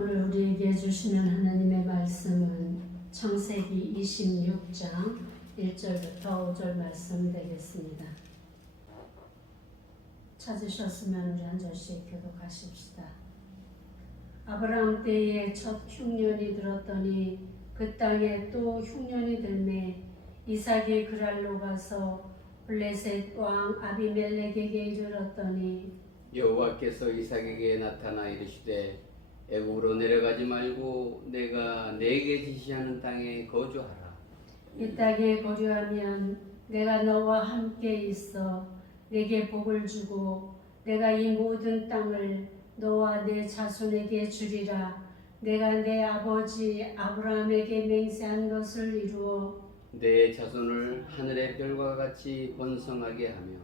오늘 우리에게 주시는 하나님의 말씀은 창세기 26장 1절부터 5절 말씀 되겠습니다. 찾으셨으면 우리 한 절씩 교독하십시다. 아브라함 때에 첫 흉년이 들었더니 그 땅에 또 흉년이 들매 이삭이 그랄로 가서 블레셋 왕 아비멜렉에게 이르렀더니 여호와께서 이삭에게 나타나 이르시되 애굽으로 내려가지 말고 내가 네게 지시하는 땅에 거주하라. 이 땅에 거주하면 내가 너와 함께 있어 내게 복을 주고 내가 이 모든 땅을 너와 내 자손에게 주리라. 내가 내 아버지 아브라함에게 맹세한 것을 이루어 내 자손을 하늘의 별과 같이 번성하게 하며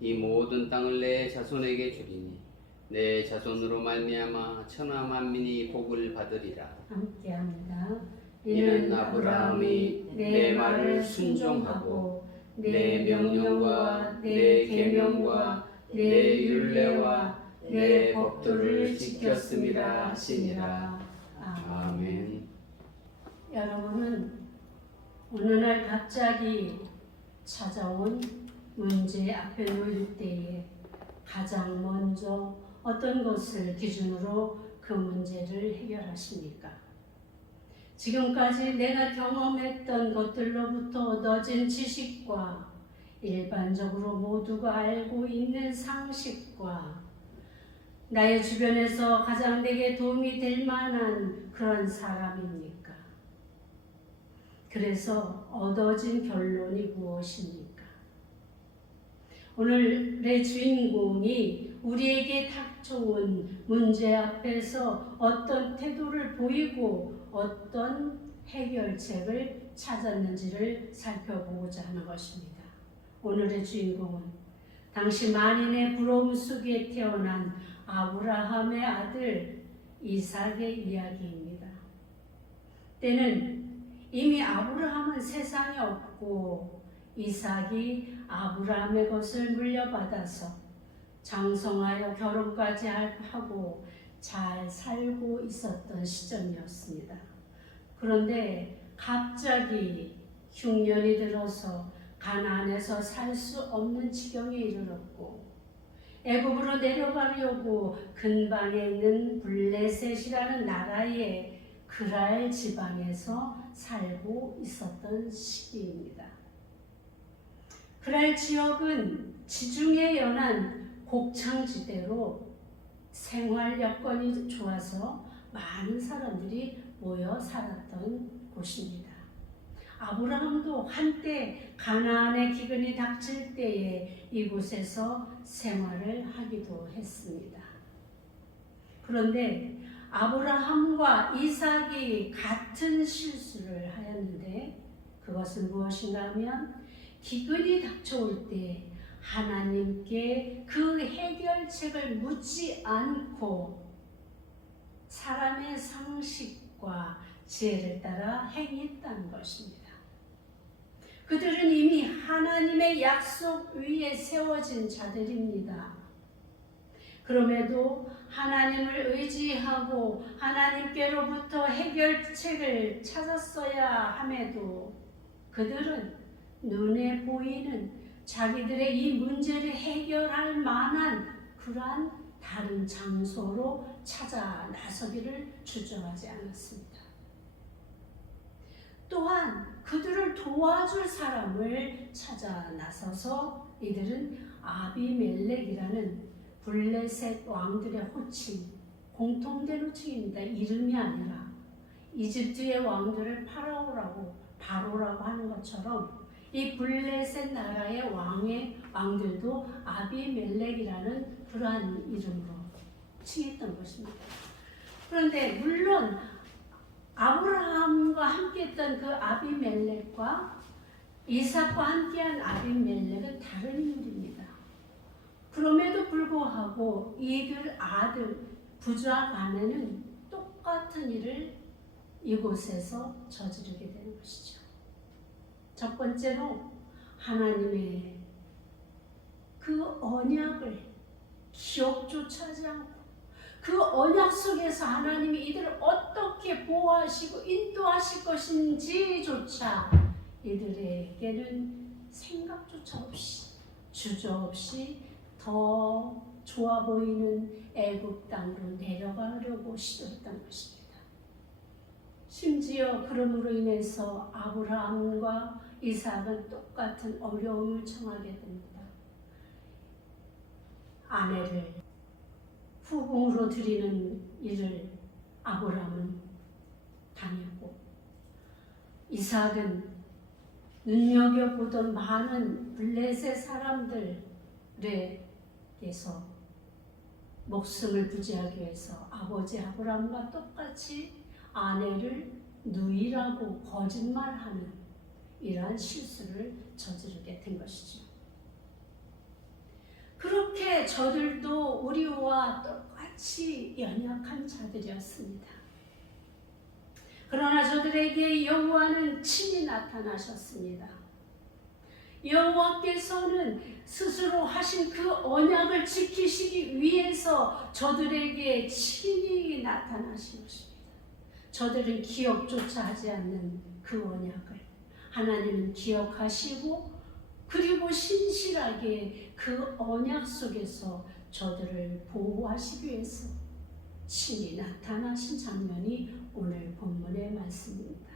이 모든 땅을 내 자손에게 주리니 내 자손으로 말미암아 천하 만민이 복을 받으리라. 함께합니다. 이는 아브라함이 내 말을 순종하고 내 명령과 내 계명과 내 율례와 내 법도를 지켰음이라 하시니라. 아멘. 여러분은 어느 날 갑자기 찾아온 문제 앞에 놓일 때에 가장 먼저 어떤 것을 기준으로 그 문제를 해결하십니까? 지금까지 내가 경험했던 것들로부터 얻어진 지식과 일반적으로 모두가 알고 있는 상식과 나의 주변에서 가장 내게 도움이 될 만한 그런 사람입니까? 그래서 얻어진 결론이 무엇입니까? 오늘의 주인공이 우리에게 닥쳐온 문제 앞에서 어떤 태도를 보이고 어떤 해결책을 찾았는지를 살펴보고자 하는 것입니다. 오늘의 주인공은 당시 만인의 부러움 속에 태어난 아브라함의 아들 이삭의 이야기입니다. 때는 이미 아브라함은 세상에 없고 이삭이 아브라함의 것을 물려받아서 장성하여 결혼까지 하고 잘 살고 있었던 시점이었습니다. 그런데 갑자기 흉년이 들어서 가나안에서 살 수 없는 지경에 이르렀고 애굽으로 내려가려고 근방에 있는 블레셋이라는 나라의 그랄 지방에서 살고 있었던 시기입니다. 그랄 지역은 지중해 연안 곡창지대로 생활 여건이 좋아서 많은 사람들이 모여 살았던 곳입니다. 아브라함도 한때 가나안의 기근이 닥칠 때에 이곳에서 생활을 하기도 했습니다. 그런데 아브라함과 이삭이 같은 실수를 하였는데 그것은 무엇인가 하면 기근이 닥쳐올 때 하나님께 그 해결책을 묻지 않고 사람의 상식과 지혜를 따라 행했다는 것입니다. 그들은 이미 하나님의 약속 위에 세워진 자들입니다. 그럼에도 하나님을 의지하고 하나님께로부터 해결책을 찾았어야 함에도 그들은 눈에 보이는 자기들의 이 문제를 해결할 만한 그러한 다른 장소로 찾아 나서기를 주저하지 않았습니다. 또한 그들을 도와줄 사람을 찾아 나서서 이들은 아비멜렉이라는 블레셋 왕들의 호칭, 공통된 호칭입니다. 이름이 아니라 이집트의 왕들을 바로라고 하는 것처럼 이 블레셋 나라의 왕들도 아비멜렉이라는 그러한 이름으로 칭했던 것입니다. 그런데 물론 아브라함과 함께했던 그 아비멜렉과 이삭과 함께한 아비멜렉은 다른 인물입니다. 그럼에도 불구하고 이들 아들 부자 아내는 똑같은 일을 이곳에서 저지르게 되는 것이죠. 첫 번째로 하나님의 그 언약을 기억조차 하지 않고 그 언약 속에서 하나님이 이들을 어떻게 보호하시고 인도하실 것인지조차 이들에게는 생각조차 없이 주저없이 더 좋아 보이는 애굽 땅으로 내려가려고 시도했던 것입니다. 심지어 그러므로 인해서 아브라함과 이삭은 똑같은 어려움을 청하게 됩니다. 아내를 후궁으로 드리는 일을 아브라함은 당했고, 이삭은 눈여겨보던 많은 블레셋 사람들에게서 목숨을 부지하기 위해서 아버지 아브라함과 똑같이 아내를 누이라고 거짓말하는 이러한 실수를 저지르게 된 것이죠. 그렇게 저들도 우리와 똑같이 연약한 자들이었습니다. 그러나 저들에게 여호와는 친히 나타나셨습니다. 여호와께서는 스스로 하신 그 언약을 지키시기 위해서 저들에게 친히 나타나신 것입니다. 저들은 기억조차 하지 않는 그 언약을 하나님은 기억하시고, 그리고 신실하게 그 언약 속에서 저들을 보호하시기 위해서 친히 나타나신 장면이 오늘 본문의 말씀입니다.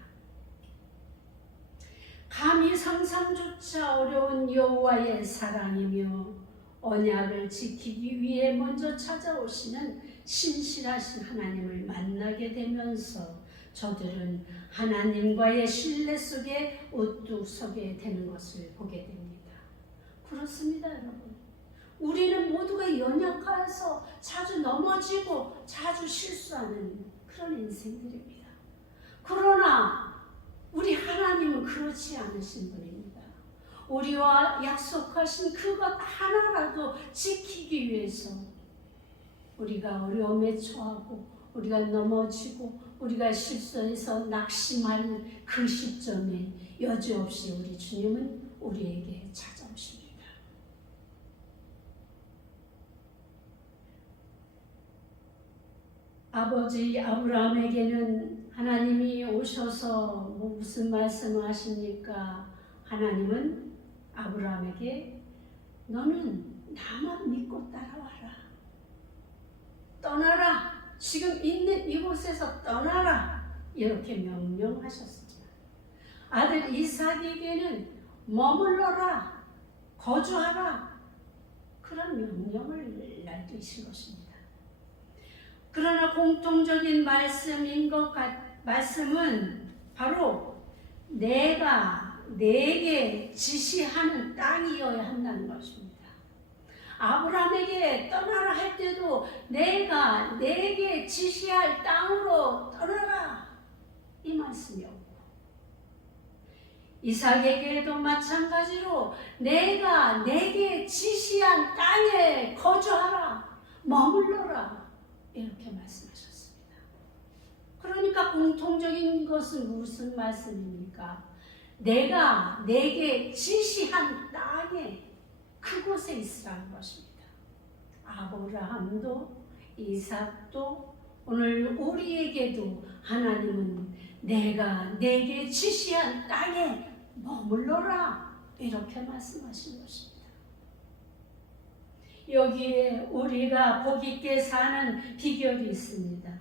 감히 상상조차 어려운 여호와의 사랑이며 언약을 지키기 위해 먼저 찾아오시는 신실하신 하나님을 만나게 되면서 저들은 하나님과의 신뢰 속에 우뚝 서게 되는 것을 보게 됩니다. 그렇습니다, 여러분. 우리는 모두가 연약해서 자주 넘어지고 자주 실수하는 그런 인생들입니다. 그러나 우리 하나님은 그렇지 않으신 분입니다. 우리와 약속하신 그것 하나라도 지키기 위해서 우리가 어려움에 처하고 우리가 넘어지고 우리가 실수해서 낙심할 그 시점에 여지없이 우리 주님은 우리에게 찾아오십니다. 아버지 아브라함에게는 하나님이 오셔서 무슨 말씀을 하십니까? 하나님은 아브라함에게 너는 나만 믿고 따라와라. 떠나라. 지금 있는 이곳에서 떠나라. 이렇게 명령하셨습니다. 아들 이삭에게는 머물러라. 거주하라. 그런 명령을 내리신 것입니다. 그러나 공통적인 말씀은 바로 내가 내게 지시하는 땅이어야 한다는 것입니다. 아브라함에게 떠나라 할 때도 내가 내게 지시할 땅으로 떠나라 이 말씀이었고, 이삭에게도 마찬가지로 내가 내게 지시한 땅에 거주하라, 머물러라 이렇게 말씀하셨습니다. 그러니까 공통적인 것은 무슨 말씀입니까? 내가 내게 지시한 땅에 그곳에 있으라는 것입니다. 아브라함도 이삭도 오늘 우리에게도 하나님은 내가 내게 지시한 땅에 머물러라 이렇게 말씀하신 것입니다. 여기에 우리가 복 있게 사는 비결이 있습니다.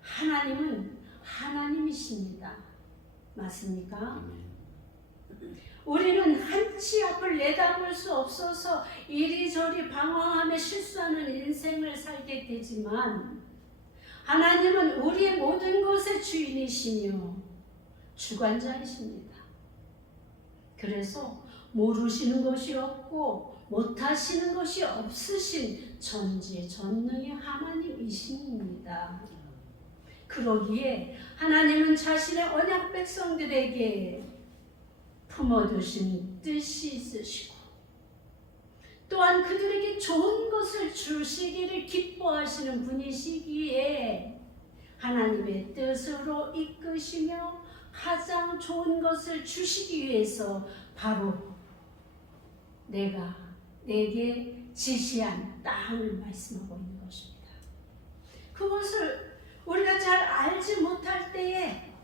하나님은 하나님이십니다. 맞습니까? 우리는 한치 앞을 내다볼 수 없어서 이리저리 방황하며 실수하는 인생을 살게 되지만, 하나님은 우리의 모든 것의 주인이시며 주관자이십니다. 그래서 모르시는 것이 없고 못하시는 것이 없으신 전지전능의 하나님이십니다. 그러기에 하나님은 자신의 언약 백성들에게 품어두신 뜻이 있으시고, 또한 그들에게 좋은 것을 주시기를 기뻐하시는 분이시기에 하나님의 뜻으로 이끄시며 가장 좋은 것을 주시기 위해서 바로 내가 내게 지시한 땅을 말씀하고 있는 것입니다. 그것을 우리가 잘 알지 못할 때에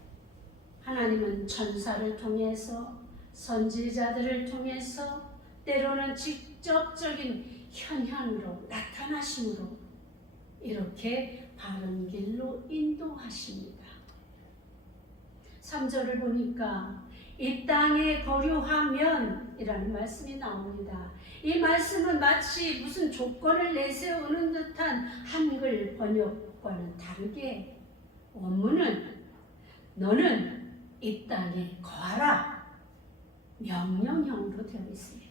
하나님은 천사를 통해서 선지자들을 통해서 때로는 직접적인 현현으로 나타나심으로 이렇게 바른 길로 인도하십니다. 3절을 보니까 이 땅에 거류하면 이라는 말씀이 나옵니다. 이 말씀은 마치 무슨 조건을 내세우는 듯한 한글 번역과는 다르게 원문은 너는 이 땅에 거하라 명령형으로 되어 있습니다.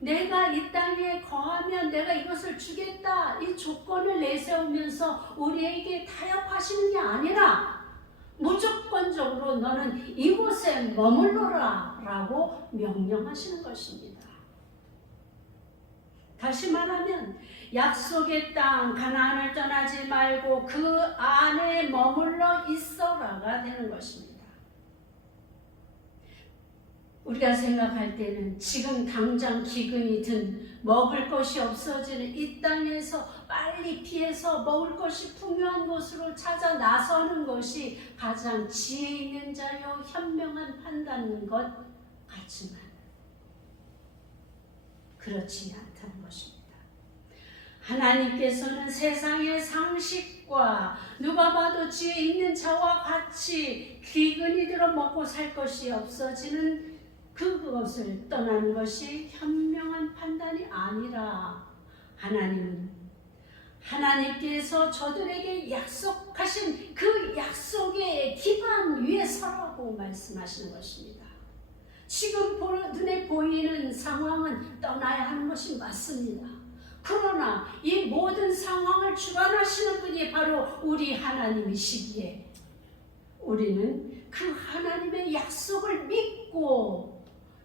내가 이 땅에 거하면 내가 이것을 주겠다 이 조건을 내세우면서 우리에게 타협하시는 게 아니라 무조건적으로 너는 이곳에 머물러라 라고 명령하시는 것입니다. 다시 말하면 약속의 땅 가나안을 떠나지 말고 그 안에 머물러 있어라가 되는 것입니다. 우리가 생각할 때는 지금 당장 기근이 든 먹을 것이 없어지는 이 땅에서 빨리 피해서 먹을 것이 풍요한 곳으로 찾아 나서는 것이 가장 지혜 있는 자요 현명한 판단인 것 같지만 그렇지 않다는 것입니다. 하나님께서는 세상의 상식과 누가 봐도 지혜 있는 자와 같이 기근이 들어 먹고 살 것이 없어지는 그것을 떠나는 것이 현명한 판단이 아니라 하나님께서 저들에게 약속하신 그 약속의 기반 위에 서라고 말씀하시는 것입니다. 지금 눈에 보이는 상황은 떠나야 하는 것이 맞습니다. 그러나 이 모든 상황을 주관하시는 분이 바로 우리 하나님이시기에 우리는 그 하나님의 약속을 믿고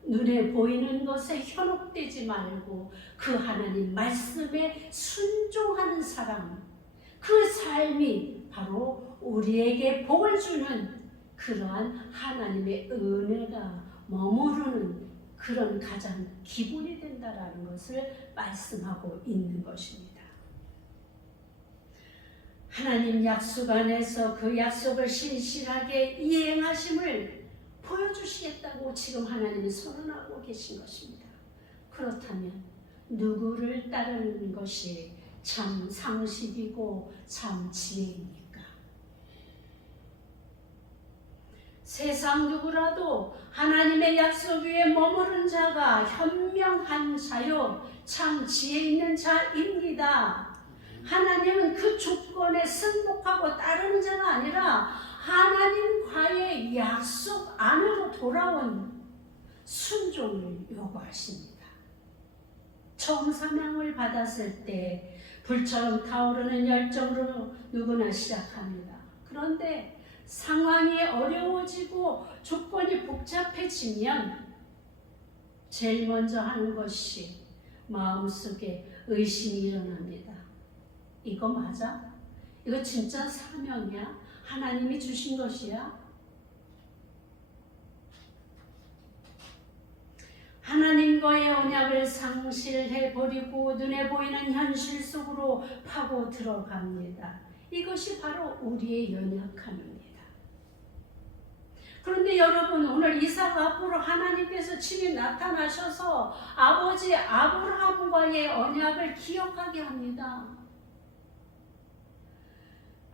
눈에 보이는 것에 현혹되지 말고 그 하나님 말씀에 순종하는 사람, 그 삶이 바로 우리에게 복을 주는 그러한 하나님의 은혜가 머무르는 그런 가장 기본이 된다라는 것을 말씀하고 있는 것입니다. 하나님 약속 안에서 그 약속을 신실하게 이행하심을 보여주시겠다고 지금 하나님이 선언하고 계신 것입니다. 그렇다면 누구를 따르는 것이 참 상식이고 참 지혜입니까? 세상 누구라도 하나님의 약속 위에 머무른 자가 현명한 자요 참 지혜 있는 자입니다. 하나님은 그 조건에 승복하고 따르는 자가 아니라 하나님과의 약속 안으로 돌아온 순종을 요구하십니다. 처음 사명을 받았을 때 불처럼 타오르는 열정으로 누구나 시작합니다. 그런데 상황이 어려워지고 조건이 복잡해지면 제일 먼저 하는 것이 마음속에 의심이 일어납니다. 이거 맞아? 이거 진짜 사명이야? 하나님이 주신 것이야? 하나님과의 언약을 상실해버리고 눈에 보이는 현실 속으로 파고 들어갑니다. 이것이 바로 우리의 연약함입니다. 그런데 여러분 오늘 이삭 앞으로 하나님께서 친히 나타나셔서 아버지 아브라함과의 언약을 기억하게 합니다.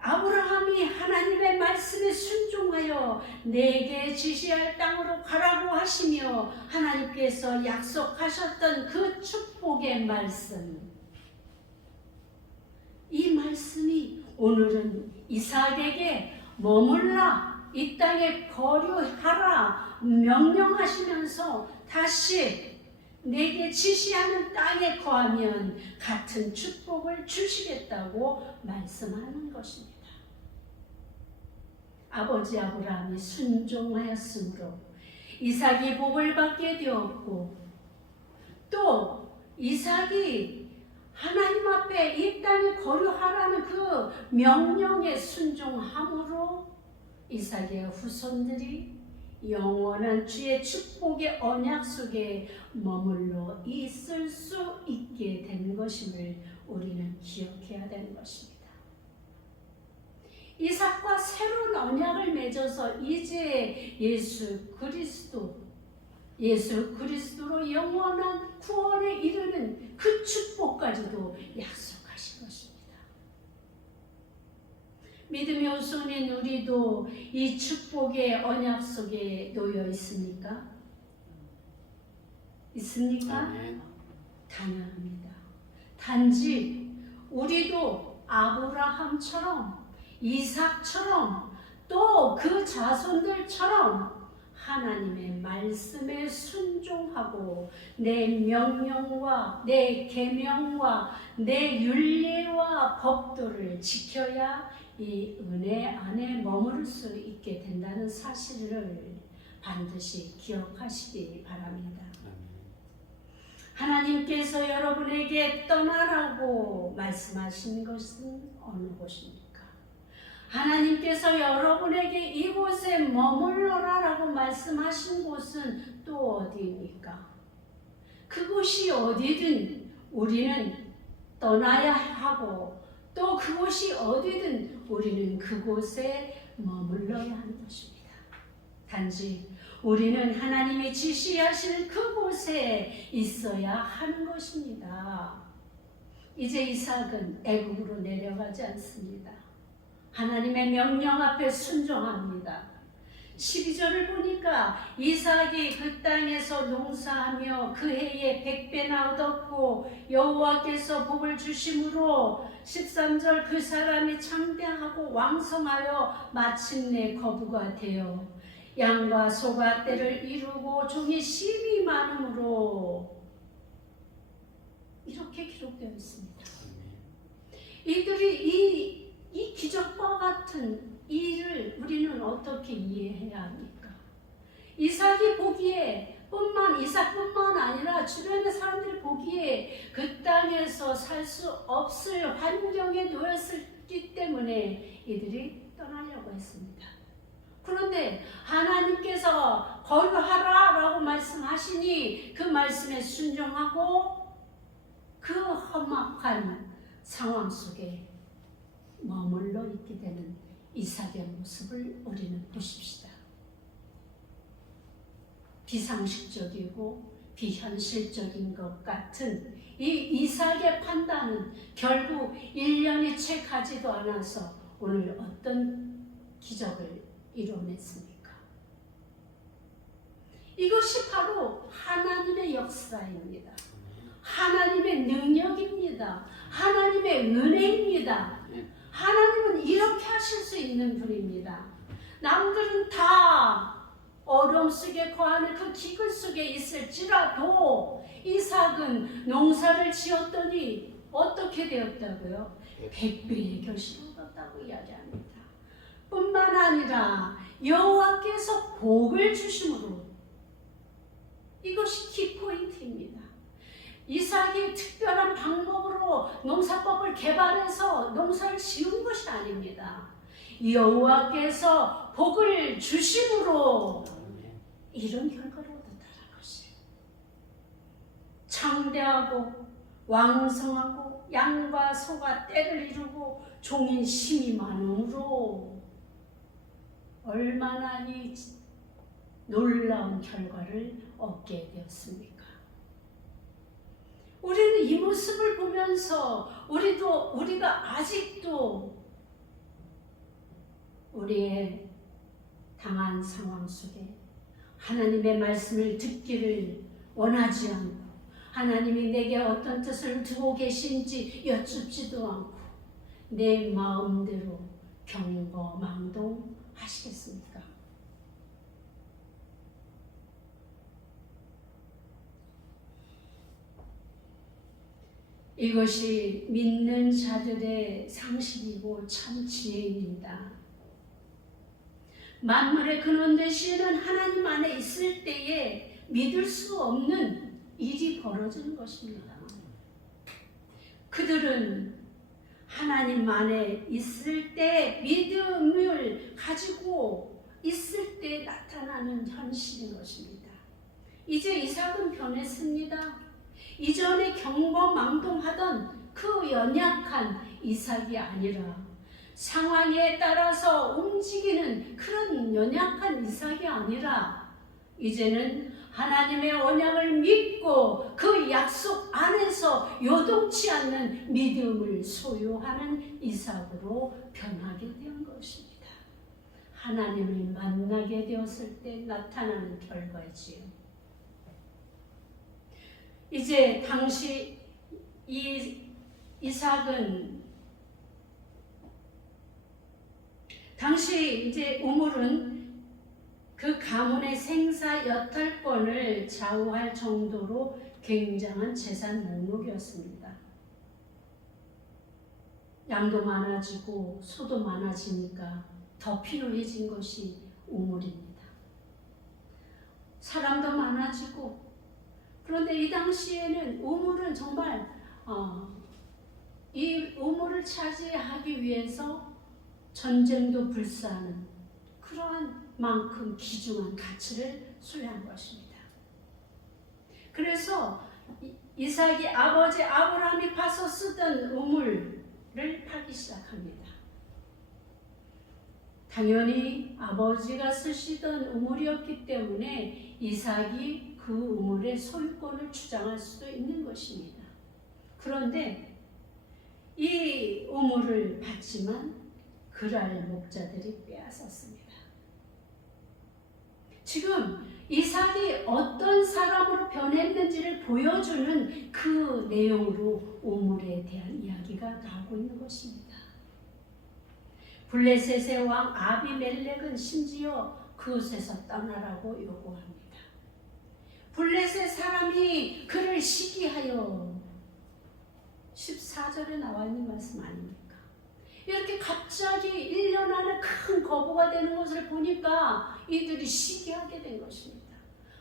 아브라함이 하나님의 말씀에 순종하여 내게 지시할 땅으로 가라고 하시며 하나님께서 약속하셨던 그 축복의 말씀, 이 말씀이 오늘은 이삭에게 머물라, 이 땅에 거류하라 명령하시면서 다시 내게 지시하는 땅에 거하면 같은 축복을 주시겠다고 말씀하는 것입니다. 아버지 아브라함이 순종하였으므로 이삭이 복을 받게 되었고 또 이삭이 하나님 앞에 이 땅에 거류하라는 그 명령에 순종함으로 이삭의 후손들이 영원한 주의 축복의 언약 속에 머물러 있을 수 있게 된 것임을 우리는 기억해야 되는 것입니다. 이삭과 새로운 언약을 맺어서 이제 예수 그리스도로 영원한 구원에 이르는 그 축복까지도 약속하신 것입니다. 믿음의 후손인 우리도 이 축복의 언약 속에 놓여 있습니까? 있습니까? 아멘. 당연합니다. 단지 우리도 아브라함처럼 이삭처럼 또 그 자손들처럼 하나님의 말씀에 순종하고 내 명령과 내 계명과 내 율례와 법도를 지켜야 이 은혜 안에 머무를 수 있게 된다는 사실을 반드시 기억하시기 바랍니다. 하나님께서 여러분에게 떠나라고 말씀하신 것은 어느 곳입니까? 하나님께서 여러분에게 이곳에 머물러라라고 말씀하신 곳은 또 어디입니까? 그곳이 어디든 우리는 떠나야 하고 또 그곳이 어디든 우리는 그곳에 머물러야 하는 것입니다. 단지 우리는 하나님이 지시하시는 그곳에 있어야 하는 것입니다. 이제 이삭은 애굽으로 내려가지 않습니다. 하나님의 명령 앞에 순종합니다. 12절을 보니까 이삭이 그 땅에서 농사하며 그 해에 100배나 얻었고 여호와께서 복을 주심으로 13절 그 사람이 창대하고 왕성하여 마침내 거부가 되어 양과 소가 떼를 이루고 종이 심이 많음으로 이렇게 기록되어 있습니다. 이들이 이 기적과 같은 일을 우리는 어떻게 이해해야 합니까? 이삭뿐만 아니라 주변의 사람들이 보기에 그 땅에서 살 수 없을 환경에 놓였기 때문에 이들이 떠나려고 했습니다. 그런데 하나님께서 거류하라라고 말씀하시니 그 말씀에 순종하고 그 험악한 상황 속에 머물러 있게 되는 이삭의 모습을 우리는 보십시다. 비상식적이고 비현실적인 것 같은 이 이삭의 판단은 결국 1년이 채 가지도 않아서 오늘 어떤 기적을 이뤄냈습니까? 이것이 바로 하나님의 역사입니다. 하나님의 능력입니다. 하나님의 은혜입니다. 하나님은 이렇게 하실 수 있는 분입니다. 남들은 다 어려움 속에 거하는 그 기근 속에 있을지라도 이삭은 농사를 지었더니 어떻게 되었다고요? 100배의 결실을 얻었다고 이야기합니다. 뿐만 아니라 여호와께서 복을 주심으로 이것이 키포인트입니다. 이삭이 특별한 방법으로 농사법을 개발해서 농사를 지은 것이 아닙니다. 여호와께서 복을 주심으로 이런 결과를 얻었다는 것이에요. 창대하고 왕성하고 양과 소가 떼를 이루고 종인 심이 많음으로 얼마나 이 놀라운 결과를 얻게 되었습니까? 우리는 이 모습을 보면서 우리가 아직도 우리의 당한 상황 속에 하나님의 말씀을 듣기를 원하지 않고 하나님이 내게 어떤 뜻을 두고 계신지 여쭙지도 않고 내 마음대로 경거망동하시겠습니까? 이것이 믿는 자들의 상식이고 참 지혜입니다. 만물의 근원 되시는 하나님 안에 있을 때에 믿을 수 없는 일이 벌어지는 것입니다. 그들은 하나님 안에 있을 때 믿음을 가지고 있을 때 나타나는 현실인 것입니다. 이제 이삭은 변했습니다. 이전에 경거망동하던 그 연약한 이삭이 아니라 상황에 따라서 움직이는 그런 연약한 이삭이 아니라 이제는 하나님의 언약을 믿고 그 약속 안에서 요동치 않는 믿음을 소유하는 이삭으로 변하게 된 것입니다. 하나님을 만나게 되었을 때 나타나는 결과지요. 이제 당시 이삭은 당시 이제 우물은 그 가문의 생사 여탈권을 좌우할 정도로 굉장한 재산 목록이었습니다. 양도 많아지고 소도 많아지니까 더 필요해진 것이 우물입니다. 사람도 많아지고, 그런데 이 당시에는 우물은 정말 이 우물을 차지하기 위해서 전쟁도 불사하는 그러한 만큼 귀중한 가치를 소유한 것입니다. 그래서 이삭이 아버지 아브라함이 파서 쓰던 우물을 파기 시작합니다. 당연히 아버지가 쓰시던 우물이었기 때문에 이삭이 그 우물의 소유권을 주장할 수도 있는 것입니다. 그런데 이 우물을 받지만 그랄 목자들이 빼앗았습니다. 지금 이삭이 어떤 사람으로 변했는지를 보여주는 그 내용으로 우물에 대한 이야기가 나오고 있는 것입니다. 블레셋의 왕 아비멜렉은 심지어 그곳에서 떠나라고 요구합니다. 블레셋 사람이 그를 시기하여 14절에 나와 있는 말씀 아닙니까? 이렇게 갑자기 1년 안에 큰 거부가 되는 것을 보니까 이들이 시기하게 된 것입니다.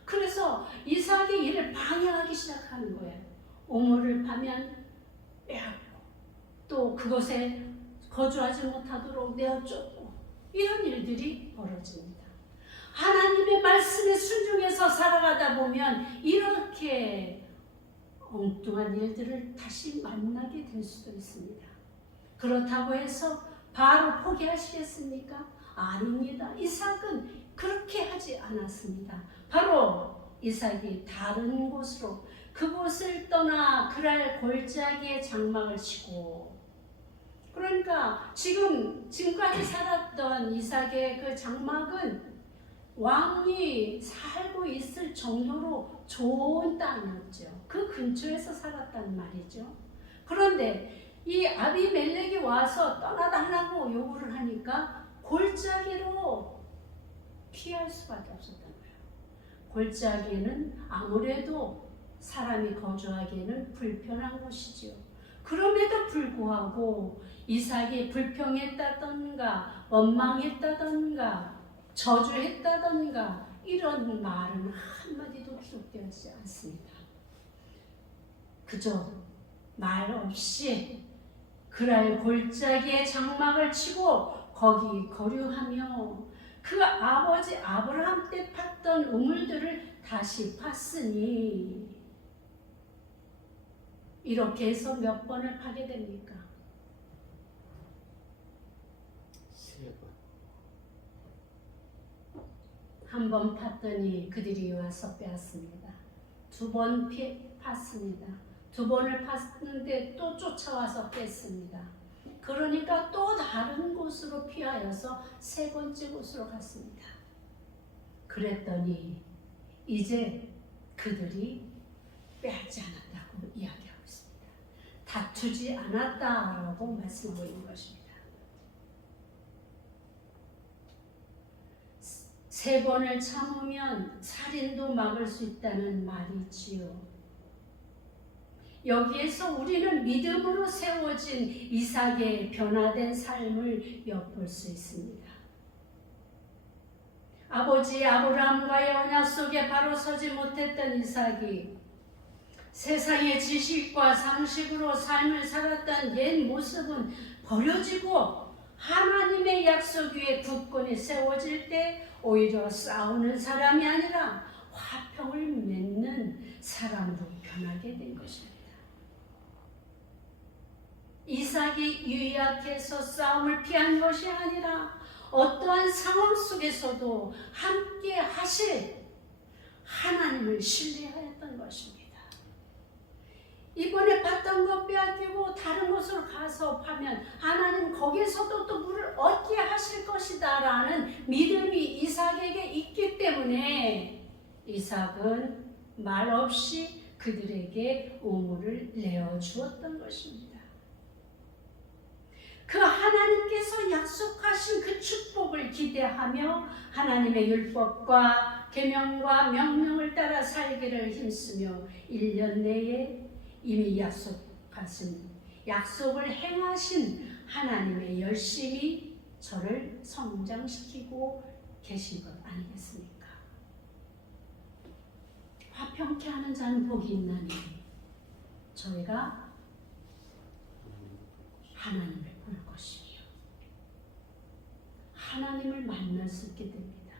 그래서 이삭이 이를 방해하기 시작하는 거예요. 우물을 파면 빼앗고 또 그곳에 거주하지 못하도록 내어쫓고 이런 일들이 벌어집니다. 하나님의 말씀에 순종해서 살아가다 보면 이렇게 엉뚱한 일들을 다시 만나게 될 수도 있습니다. 그렇다고 해서 바로 포기하시겠습니까? 아닙니다. 이삭은 그렇게 하지 않았습니다. 바로 이삭이 다른 곳으로 그곳을 떠나 그랄 골짜기에 장막을 치고, 그러니까 지금까지 살았던 이삭의 그 장막은 왕이 살고 있을 정도로 좋은 땅이었죠. 그 근처에서 살았단 말이죠. 그런데 이 아비멜렉이 와서 떠나달라고 요구를 하니까 골짜기로 피할 수밖에 없었던 거예요. 골짜기는 아무래도 사람이 거주하기에는 불편한 것이지요. 그럼에도 불구하고 이삭이 불평했다던가 원망했다던가 저주했다던가 이런 말은 한마디도 기록되지 않습니다. 그저 말 없이 그랄 골짜기에 장막을 치고 거기 거류하며 그 아버지 아브라함 때 팠던 우물들을 다시 팠으니, 이렇게 해서 몇 번을 파게 됩니까? 3번. 한 번 팠더니 그들이 와서 빼앗습니다. 2번 팠습니다. 2번을 팠는데 또 쫓아와서 뺐습니다. 그러니까 또 다른 곳으로 피하여서 3번째 곳으로 갔습니다. 그랬더니 이제 그들이 빼앗지 않았다고 이야기하고 있습니다. 다투지 않았다라고 말씀하고 있는 것입니다. 3번을 참으면 살인도 막을 수 있다는 말이지요. 여기에서 우리는 믿음으로 세워진 이삭의 변화된 삶을 엿볼 수 있습니다. 아버지 아브라함과의 언약 속에 바로 서지 못했던 이삭이 세상의 지식과 상식으로 삶을 살았던 옛 모습은 버려지고 하나님의 약속 위에 굳건히 세워질 때 오히려 싸우는 사람이 아니라 화평을 맺는 사람으로 변하게 된 것입니다. 이삭이 유약해서 싸움을 피한 것이 아니라 어떠한 상황 속에서도 함께 하실 하나님을 신뢰하였던 것입니다. 이번에 봤던 것 빼앗기고 다른 곳으로 가서 파면 하나님 거기서도 또 물을 얻게 하실 것이다 라는 믿음이 이삭에게 있기 때문에 이삭은 말없이 그들에게 우물을 내어주었던 것입니다. 그 하나님께서 약속하신 그 축복을 기대하며 하나님의 율법과 계명과 명령을 따라 살기를 힘쓰며 1년 내에 이미 약속을 행하신 하나님의 열심히 저를 성장시키고 계신 것 아니겠습니까? 화평케 하는 자는 복이 있나니 저희가 하나님을 볼 것이며 하나님을 만날 수 있게 됩니다.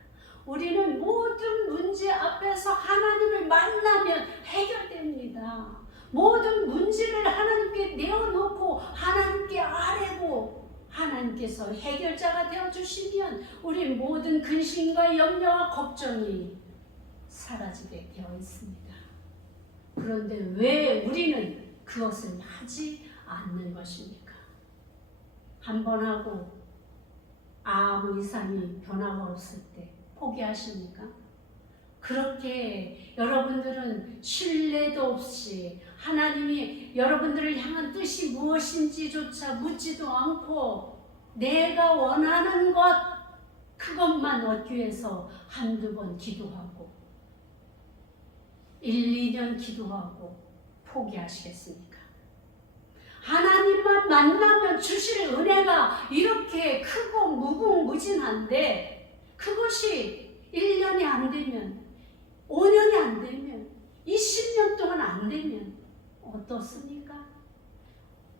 우리는 모든 문제 앞에서 하나님을 만나면 해결됩니다. 모든 문제를 하나님께 내어놓고 하나님께 아뢰고 하나님께서 해결자가 되어주시면 우리 모든 근심과 염려와 걱정이 사라지게 되어 있습니다. 그런데 왜 우리는 그것을 하지 않는 것입니까? 한 번 하고 아무 이상이 변화가 없을 때 포기하십니까? 그렇게 여러분들은 신뢰도 없이 하나님이 여러분들을 향한 뜻이 무엇인지조차 묻지도 않고 내가 원하는 것 그것만 얻기 위해서 한두 번 기도하고 1, 2년 기도하고 포기하시겠습니까? 하나님만 만나면 주실 은혜가 이렇게 크고 무궁무진한데 그것이 1년이 안 되면 5년이 안 되면 20년 동안 안 되면 어떻습니까?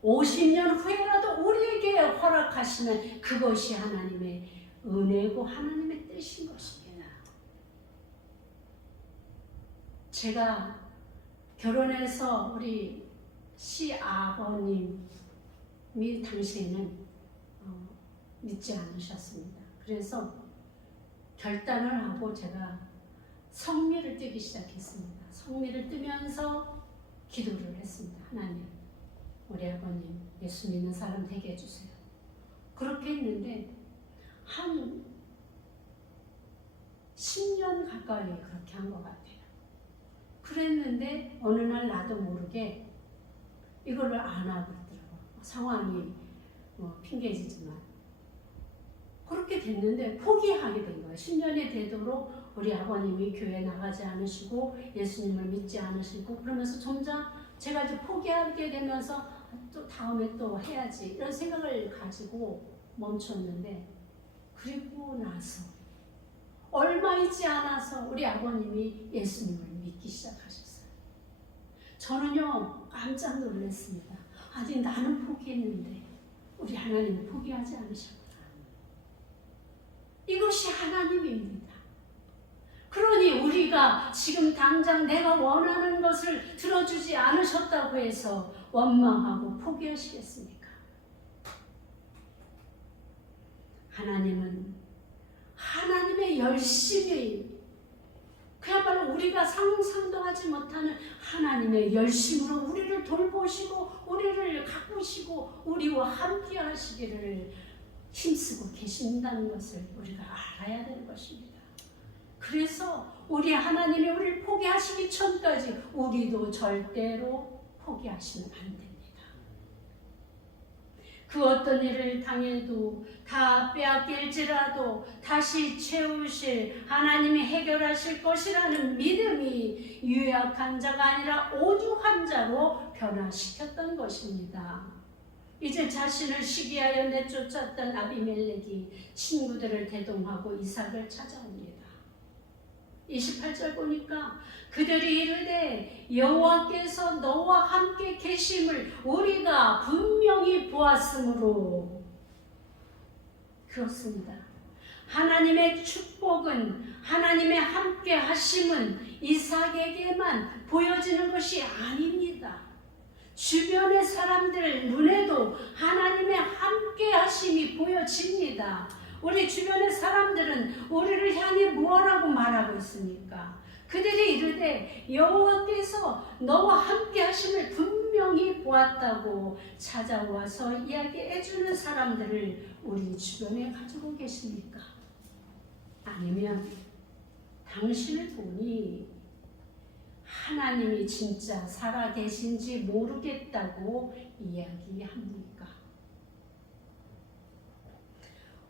50년 후에라도 우리에게 허락하시면 그것이 하나님의 은혜고 하나님의 뜻인 것입니다. 제가 결혼해서 우리 시아버님이 당시에는 믿지 않으셨습니다. 그래서 결단을 하고 제가 성미를 뜨기 시작했습니다. 성미를 뜨면서 기도를 했습니다. 하나님, 우리 아버님 예수 믿는 사람 되게 해주세요. 그렇게 했는데 한 10년 가까이 그렇게 한 것 같아요. 그랬는데 어느 날 나도 모르게 이거를 안 하고 있더라고요. 상황이 핑계지지만 그렇게 됐는데 포기하게 된 거예요. 10년이 되도록 우리 아버님이 교회 나가지 않으시고 예수님을 믿지 않으시고 그러면서 점점 제가 이제 포기하게 되면서 또 다음에 또 해야지 이런 생각을 가지고 멈췄는데 그리고 나서 얼마 있지 않아서 우리 아버님이 예수님을 믿기 시작하셨어요. 저는요 깜짝 놀랐습니다. 아니 나는 포기했는데 우리 하나님은 포기하지 않으셨구나. 이것이 하나님입니다. 그러니 우리가 지금 당장 내가 원하는 것을 들어주지 않으셨다고 해서 원망하고 포기하시겠습니까? 하나님은 하나님의 열심이 그야말로 우리가 상상도 하지 못하는 하나님의 열심으로 우리를 돌보시고 우리를 가꾸시고 우리와 함께 하시기를 힘쓰고 계신다는 것을 우리가 알아야 되는 것입니다. 그래서 우리 하나님이 우리를 포기하시기 전까지 우리도 절대로 포기하시면 안 됩니다. 그 어떤 일을 당해도 다 빼앗길지라도 다시 채우실 하나님이 해결하실 것이라는 믿음이 유약한 자가 아니라 오죽한 자로 변화시켰던 것입니다. 이제 자신을 시기하여 내쫓았던 아비멜렉이 친구들을 대동하고 이삭을 찾아옵니다. 28절 보니까 그들이 이르되 여호와께서 너와 함께 계심을 우리가 분명히 보았으므로 그렇습니다. 하나님의 축복은 하나님의 함께 하심은 이삭에게만 보여지는 것이 아닙니다. 주변의 사람들 눈에도 하나님의 함께 하심이 보여집니다. 우리 주변의 사람들은 우리를 향해 무엇라고 말하고 있습니까? 그들이 이르되 여호와께서 너와 함께 하심을 분명히 보았다고 찾아와서 이야기해 주는 사람들을 우리 주변에 가지고 계십니까? 아니면 당신을 보니 하나님이 진짜 살아계신지 모르겠다고 이야기합니까?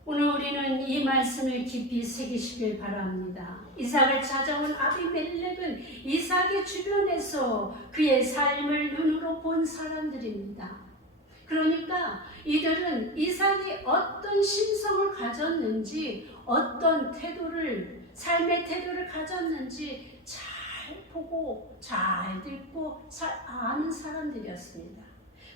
오늘 우리는 이 말씀을 깊이 새기시길 바랍니다. 이삭을 찾아온 아비멜렉은 이삭의 주변에서 그의 삶을 눈으로 본 사람들입니다. 그러니까 이들은 이삭이 어떤 심성을 가졌는지, 어떤 태도를, 삶의 태도를 가졌는지 잘 보고, 잘 듣고, 잘 아는 사람들이었습니다.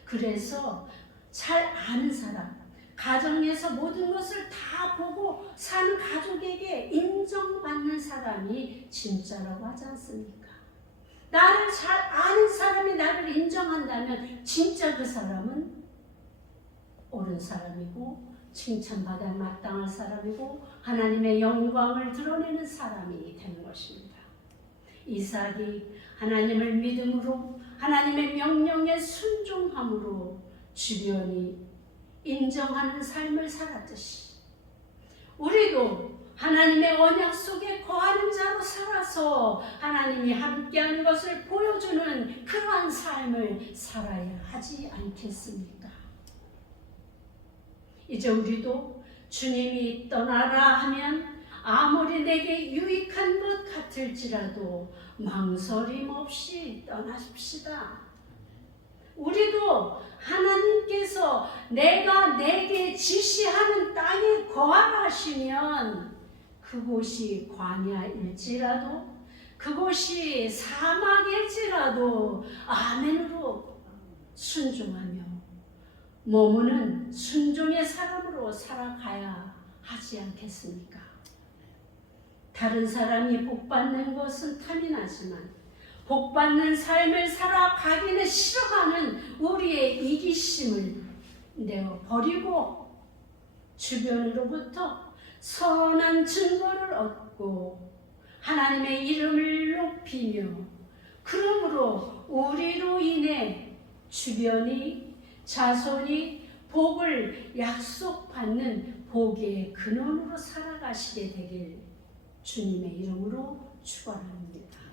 그래서 잘 아는 사람, 가정에서 모든 것을 다 보고 사는 가족에게 인정받는 사람이 진짜라고 하지 않습니까? 나를 잘 아는 사람이 나를 인정한다면 진짜 그 사람은 옳은 사람이고 칭찬받아 마땅할 사람이고 하나님의 영광을 드러내는 사람이 되는 것입니다. 이삭이 하나님을 믿음으로 하나님의 명령에 순종함으로 주변이 인정하는 삶을 살았듯이 우리도 하나님의 언약 속에 거하는 자로 살아서 하나님이 함께하는 것을 보여주는 그러한 삶을 살아야 하지 않겠습니까? 이제 우리도 주님이 떠나라 하면 아무리 내게 유익한 것 같을지라도 망설임 없이 떠나십시다. 우리도 하나님께서 내가 내게 지시하는 땅에 거하라 하시면 그곳이 광야일지라도 그곳이 사막일지라도 아멘으로 순종하며 머무는 순종의 사람으로 살아가야 하지 않겠습니까? 다른 사람이 복받는 것은 탐이 나지만 복받는 삶을 살아가기는 싫어하는 우리의 이기심을 내어 버리고 주변으로부터 선한 증거를 얻고 하나님의 이름을 높이며 그러므로 우리로 인해 주변이 자손이 복을 약속받는 복의 근원으로 살아가시게 되길 주님의 이름으로 축원합니다.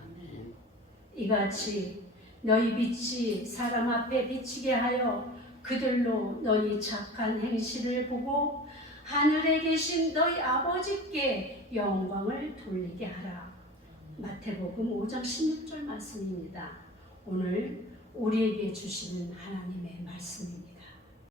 이같이 너희 빛이 사람 앞에 비치게 하여 그들로 너희 착한 행실을 보고 하늘에 계신 너희 아버지께 영광을 돌리게 하라. 마태복음 5장 16절 말씀입니다. 오늘 우리에게 주시는 하나님의 말씀입니다.